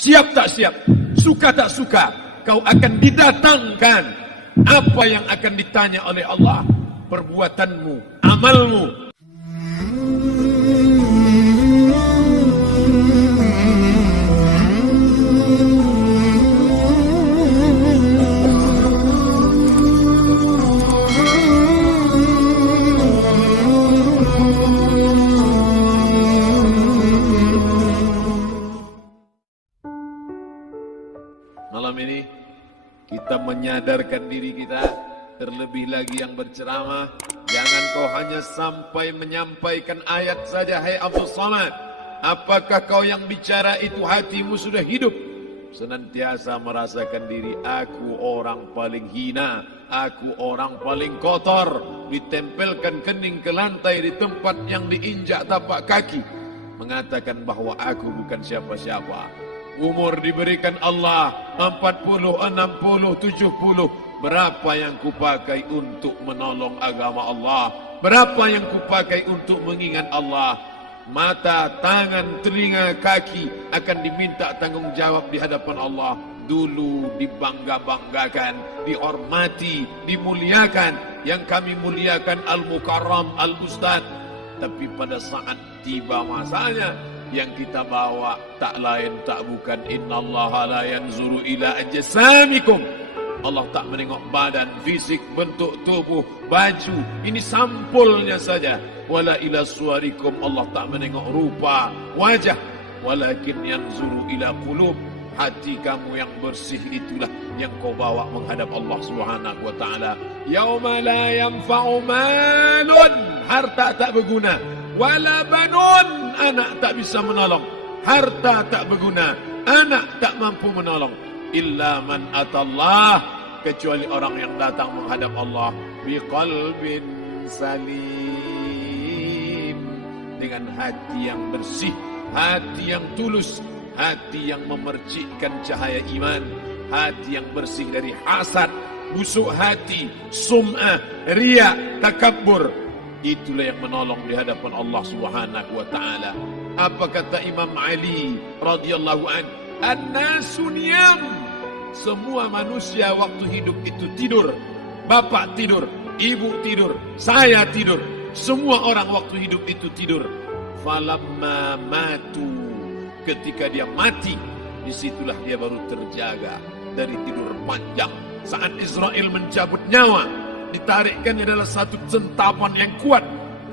Siap tak siap, suka tak suka, kau akan didatangkan. Apa yang akan ditanya oleh Allah? Perbuatanmu, amalmu. Malam ini kita menyadarkan diri kita, terlebih lagi yang berceramah, jangan kau hanya sampai menyampaikan ayat saja. Hai Abdul Samad, apakah kau yang bicara itu hatimu sudah hidup? Senantiasa merasakan diri, aku orang paling hina, aku orang paling kotor, ditempelkan kening ke lantai di tempat yang diinjak tapak kaki, mengatakan bahwa aku bukan siapa-siapa. Umur diberikan Allah 40, 60, 70. Berapa yang kupakai untuk menolong agama Allah? Berapa yang kupakai untuk mengingat Allah? Mata, tangan, telinga, kaki akan diminta tanggung jawab di hadapan Allah. Dulu dibangga-banggakan, dihormati, dimuliakan. Yang kami muliakan Al-Mukarram, Al-Ustaz. Tapi pada saat tiba masanya, yang kita bawa tak lain tak bukan innallaha la yanzuru ila ajsamikum. Allah tak menengok badan, fisik, bentuk tubuh, baju. Ini sampulnya saja. Wala ila suwarikum. Allah tak menengok rupa, wajah. Walakin yanzuru ila qulub. Hati kamu yang bersih itulah yang kau bawa menghadap Allah Subhanahu wa taala. Yauma la yanfa'u malun, harta tak berguna. Wala banun, anak tak bisa menolong. Harta tak berguna, anak tak mampu menolong. Illa man atallah, kecuali orang yang datang menghadap Allah biqalbin salim, dengan hati yang bersih, hati yang tulus, hati yang memercikkan cahaya iman, hati yang bersih dari hasad, busuk hati, sum'ah, riya, takabbur. Itulah yang menolong di hadapan Allah Subhanahu wa taala. Apa kata Imam Ali radhiyallahu an? An-nasu niyam. Semua manusia waktu hidup itu tidur. Bapak tidur, ibu tidur, saya tidur. Semua orang waktu hidup itu tidur. Falamma matu, ketika dia mati, disitulah dia baru terjaga dari tidur panjang. Saat Israel mencabut nyawa, ditarikkan adalah satu centapan yang kuat.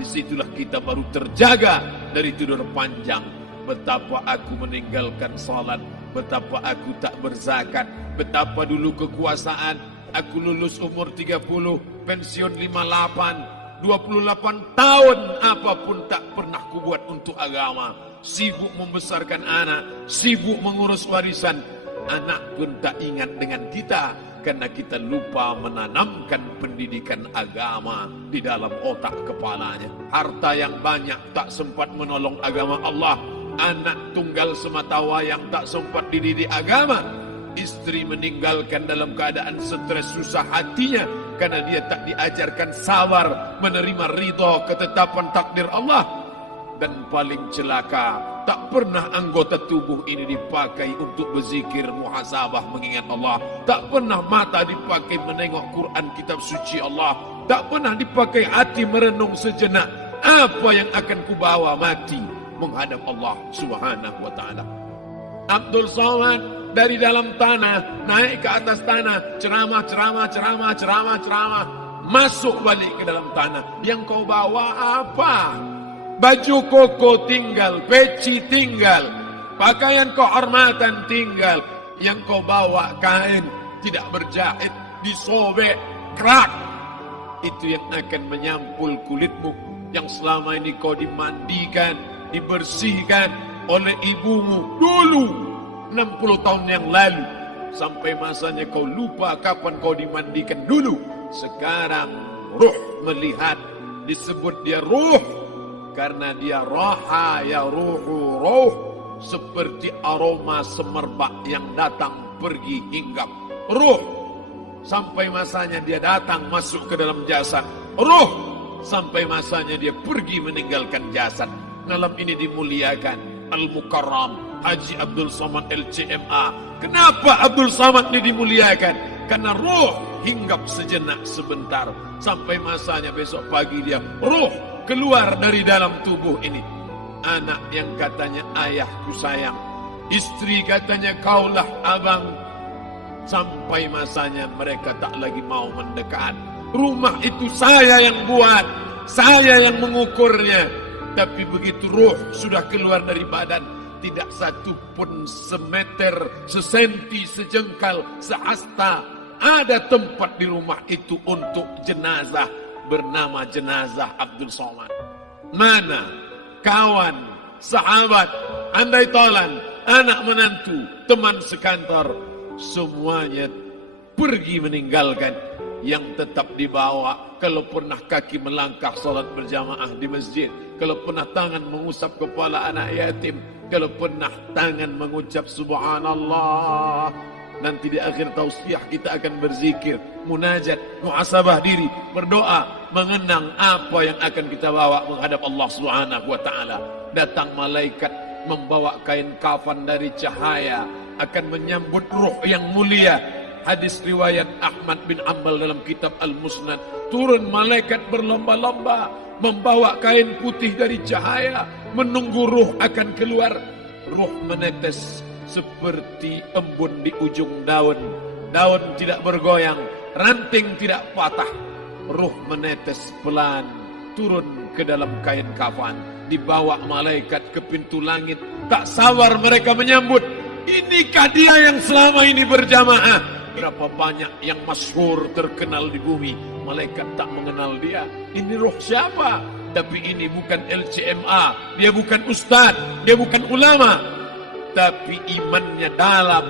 Disitulah kita baru terjaga dari tidur panjang. Betapa aku meninggalkan salat, betapa aku tak berzakat, betapa dulu kekuasaan. Aku lulus umur 30, pensiun 58, 28 tahun, apapun tak pernah kubuat untuk agama. Sibuk membesarkan anak, sibuk mengurus warisan. Anak pun tak ingat dengan kita, karena kita lupa menanamkan pendidikan agama di dalam otak kepalanya. Harta yang banyak tak sempat menolong agama Allah. Anak tunggal semata wayang tak sempat dididik agama. Istri meninggalkan dalam keadaan stres susah hatinya, karena dia tak diajarkan sabar menerima ridha ketetapan takdir Allah. Dan paling celaka, tak pernah anggota tubuh ini dipakai untuk berzikir, muhasabah, mengingat Allah. Tak pernah mata dipakai menengok Quran, kitab suci Allah. Tak pernah dipakai hati merenung sejenak. Apa yang akan kubawa mati menghadap Allah Subhanahu wa ta'ala. Abdul Samad dari dalam tanah naik ke atas tanah, ceramah, masuk balik ke dalam tanah. Yang kau bawa apa? Baju koko tinggal, peci tinggal, pakaian kehormatan tinggal. Yang kau bawa kain tidak berjahit, disobek, kerak. Itu yang akan menyampul kulitmu, yang selama ini kau dimandikan, dibersihkan oleh ibumu dulu 60 tahun yang lalu. Sampai masanya kau lupa kapan kau dimandikan dulu. Sekarang ruh melihat, disebut dia ruh, karena dia raha ya ruhu ruh, seperti aroma semerbak yang datang pergi hinggap. Ruh, sampai masanya dia datang masuk ke dalam jasad. Ruh, sampai masanya dia pergi meninggalkan jasad. Malam ini dimuliakan Al-Mukarram Haji Abdul Somad LCMA. Kenapa Abdul Somad ini dimuliakan? Karena ruh hinggap sejenak sebentar, sampai masanya besok pagi dia ruh keluar dari dalam tubuh ini. Anak yang katanya ayahku sayang, istri katanya kaulah abang, sampai masanya mereka tak lagi mau mendekat. Rumah itu saya yang buat, saya yang mengukurnya. Tapi begitu ruh sudah keluar dari badan, tidak satu pun semeter, sesenti, sejengkal, sehasta ada tempat di rumah itu untuk jenazah bernama jenazah Abdul Somad. Mana kawan, sahabat, andai tolan, anak menantu, teman sekantor, semuanya pergi meninggalkan. Yang tetap dibawa, kalau pernah kaki melangkah salat berjamaah di masjid, kalau pernah tangan mengusap kepala anak yatim, kalau pernah tangan mengucap subhanallah. Nanti di akhir tausiah kita akan berzikir, munajat, muhasabah diri, berdoa, mengenang apa yang akan kita bawa menghadap Allah Subhanahu wa taala. Datang malaikat membawa kain kafan dari cahaya, akan menyambut ruh yang mulia. Hadis riwayat Ahmad bin Ambal dalam kitab Al-Musnad, turun malaikat berlomba-lomba membawa kain putih dari cahaya, menunggu ruh akan keluar. Ruh menetes seperti embun di ujung daun. Daun tidak bergoyang, ranting tidak patah. Ruh menetes pelan, turun ke dalam kain kafan, dibawa malaikat ke pintu langit. Tak sabar mereka menyambut. Inikah dia yang selama ini berjamaah? Berapa banyak yang masyhur terkenal di bumi, malaikat tak mengenal dia. Ini ruh siapa? Tapi ini bukan LCMA, dia bukan ustaz, dia bukan ulama, tapi imannya dalam,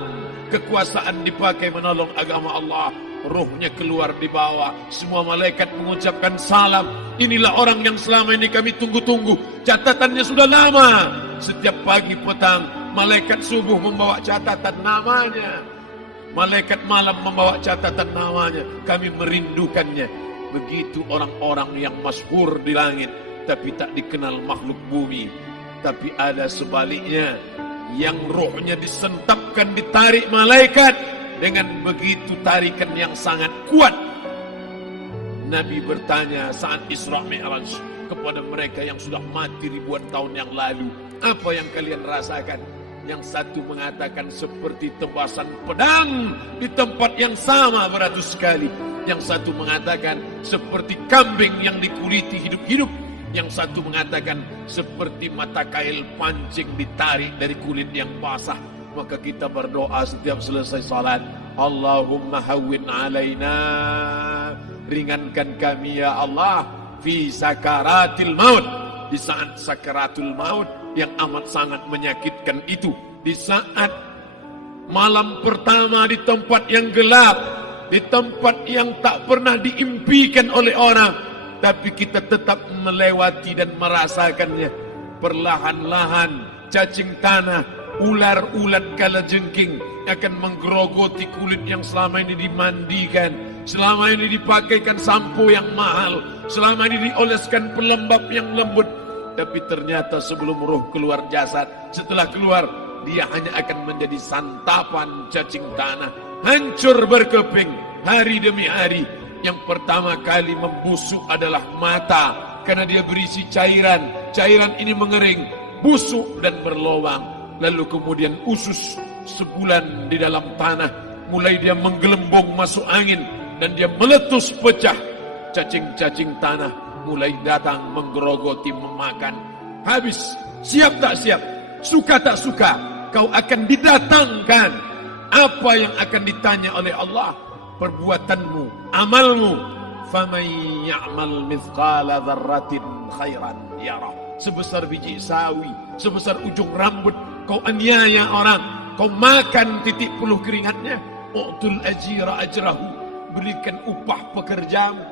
kekuasaan dipakai menolong agama Allah. Ruhnya keluar di bawah, semua malaikat mengucapkan salam. Inilah orang yang selama ini kami tunggu-tunggu, catatannya sudah lama. Setiap pagi petang, malaikat subuh membawa catatan namanya, malaikat malam membawa catatan namanya. Kami merindukannya. Begitu orang-orang yang masyhur di langit, tapi tak dikenal makhluk bumi. Tapi ada sebaliknya, yang rohnya disentapkan, ditarik malaikat dengan begitu tarikan yang sangat kuat. Nabi bertanya saat Isra Mi'raj kepada mereka yang sudah mati ribuan tahun yang lalu, apa yang kalian rasakan? Yang satu mengatakan seperti tebasan pedang di tempat yang sama beratus kali. Yang satu mengatakan seperti kambing yang dikuliti hidup-hidup. Yang satu mengatakan seperti mata kail pancing ditarik dari kulit yang basah. Maka kita berdoa setiap selesai salat, Allahumma hawwin alaina, ringankan kami ya Allah, fi sakaratil maut, di saat sakaratul maut yang amat sangat menyakitkan itu, di saat malam pertama di tempat yang gelap, di tempat yang tak pernah diimpikan oleh orang, tapi kita tetap melewati dan merasakannya. Perlahan-lahan cacing tanah, ular-ulat kalajengking akan menggerogoti kulit yang selama ini dimandikan, selama ini dipakaikan sampo yang mahal, selama ini dioleskan pelembab yang lembut. Tapi ternyata sebelum roh keluar jasad, setelah keluar, dia hanya akan menjadi santapan cacing tanah, hancur berkeping hari demi hari. Yang pertama kali membusuk adalah mata, karena dia berisi cairan. Cairan ini mengering, busuk dan berlubang. Lalu kemudian usus sebulan di dalam tanah, mulai dia menggelembung masuk angin, dan dia meletus pecah. Cacing-cacing tanah mulai datang menggerogoti, memakan. Habis, siap tak siap, suka tak suka, kau akan didatangkan. Apa yang akan ditanya oleh Allah? Perbuatanmu, amalmu. Faman ya'mal mithqala dzarratin khairan yarah. Sebesar biji sawi, sebesar ujung rambut, kau aniaya orang, kau makan titik puluh keringatnya. U'tul ajira ajrahu, berikan upah pekerjamu,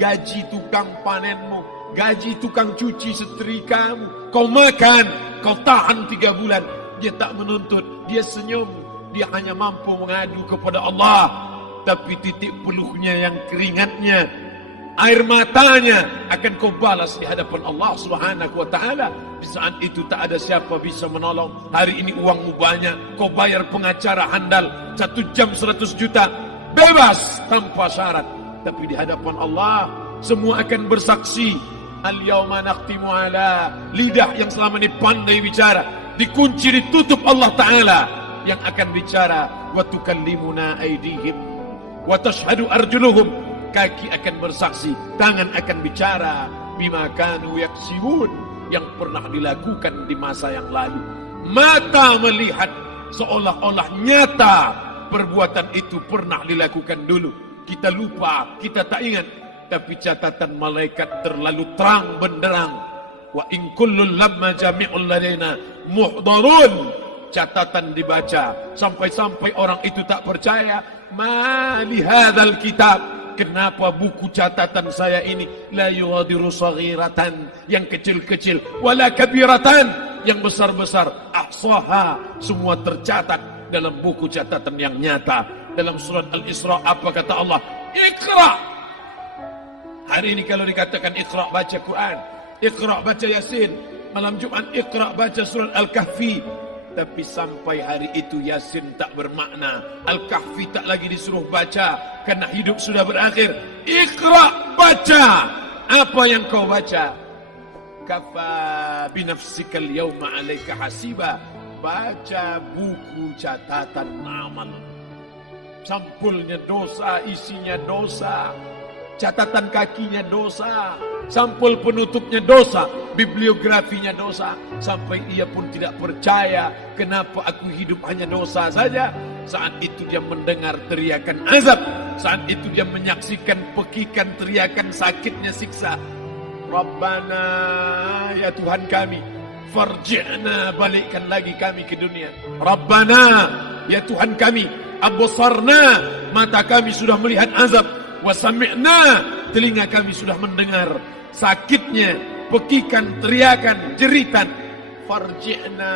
gaji tukang panenmu, gaji tukang cuci setrikamu. Kau makan, kau tahan 3 bulan. Dia tak menuntut, dia senyum, dia hanya mampu mengadu kepada Allah. Tapi titik peluhnya yang keringatnya Air matanya akan kau balas di hadapan Allah Subhanahu wa taala. Di saat itu tak ada siapa bisa menolong. Hari ini uangmu banyak, kau bayar pengacara handal 1 jam 100 juta, bebas tanpa syarat. Tapi di hadapan Allah semua akan bersaksi. Al-yawma nakhtimu ala, lidah yang selama ini pandai bicara dikunci, ditutup Allah taala yang akan bicara. Wa tukallimuna aydihim wa tashhadu arjuluhum, kaki akan bersaksi, tangan akan bicara. Bima kanu yaksibun, yang pernah dilakukan di masa yang lalu. Mata melihat seolah-olah nyata perbuatan itu pernah dilakukan dulu. Kita lupa, kita tak ingat. Tapi catatan malaikat terlalu terang benderang. Wa in kullun lamma jami'ul ladaina muhdarun. Catatan dibaca sampai-sampai orang itu tak percaya. Ma li hadzal kitab, kenapa buku catatan saya ini la yughadiru saghiratan, yang kecil-kecil, wala kabiratan, yang besar-besar, ahsaha, semua tercatat dalam buku catatan yang nyata. Dalam surat Al-Isra apa kata Allah? Iqra. Hari ini kalau dikatakan Iqra baca Quran, Iqra baca Yasin, malam Jumat Iqra baca surat Al-Kahfi. Tapi sampai hari itu Yasin tak bermakna, Al-Kahfi tak lagi disuruh baca, karena hidup sudah berakhir. Iqra, baca. Apa yang kau baca? Kafa binafsika al-yawma 'alaika hasiba. Baca buku catatan amal. Sampulnya dosa, isinya dosa. Catatan kakinya dosa, sampul penutupnya dosa, bibliografinya dosa. Sampai ia pun tidak percaya, kenapa aku hidup hanya dosa saja. Saat itu dia mendengar teriakan azab, saat itu dia menyaksikan pekikan teriakan sakitnya siksa. Rabbana, ya Tuhan kami, farji'na, balikkan lagi kami ke dunia. Rabbana, ya Tuhan kami, absarna, mata kami sudah melihat azab. Wasami'na, telinga kami sudah mendengar sakitnya, pekikan, teriakan, jeritan. Farji'na,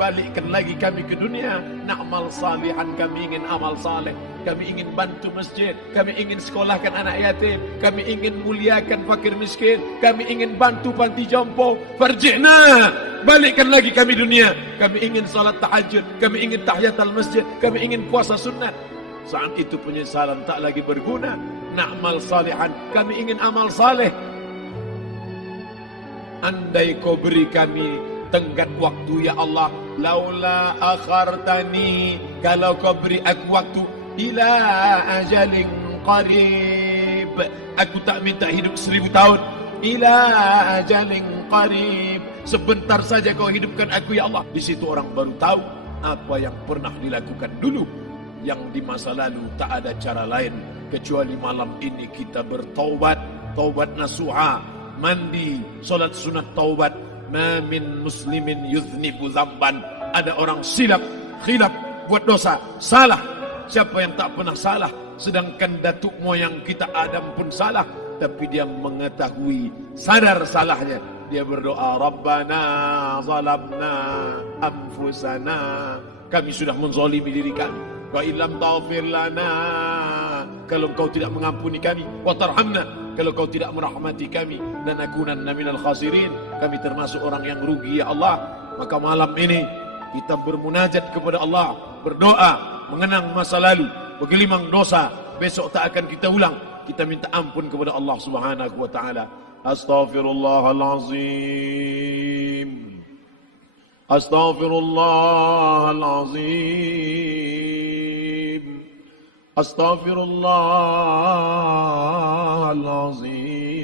balikkan lagi kami ke dunia. Na'mal salihan, kami ingin amal saleh. Kami ingin bantu masjid, kami ingin sekolahkan anak yatim, kami ingin muliakan fakir miskin, kami ingin bantu panti jompo. Farji'na, balikkan lagi kami dunia. Kami ingin salat tahajud, kami ingin tahiyatul masjid, kami ingin puasa sunat. Saat itu penyesalan tak lagi berguna. Na'mal salihan, kami ingin amal saleh. Andai kau beri kami tenggat waktu ya Allah, laula akhartani, kalau kau beri aku waktu, ila ajalin qarib, aku tak minta hidup 1000 tahun, ila ajalin qarib, sebentar saja kau hidupkan aku ya Allah. Di situ orang baru tahu apa yang pernah dilakukan dulu, yang di masa lalu tak ada cara lain kecuali malam ini kita bertaubat, taubat nasuha, mandi, solat sunat taubat. Ma min muslimin yuznibu zamban, ada orang silap, khilaf, buat dosa, salah. Siapa yang tak pernah salah? Sedangkan datuk moyang kita Adam pun salah, tapi dia mengetahui, sadar salahnya. Dia berdoa, Rabbana zalamna anfusana, kami sudah menzalimi diri kami. Wa illam taghfir lana, kalau kau tidak mengampuni kami, wa tarhamna, kalau kau tidak merahmati kami, lanakunanna minal khasirin, kami termasuk orang yang rugi ya Allah. Maka malam ini kita bermunajat kepada Allah, berdoa, mengenang masa lalu, bergelimang dosa, besok tak akan kita ulang. Kita minta ampun kepada Allah Subhanahu wa taala. Astaghfirullahalazim, astaghfirullahalazim, astaghfirullahalazim.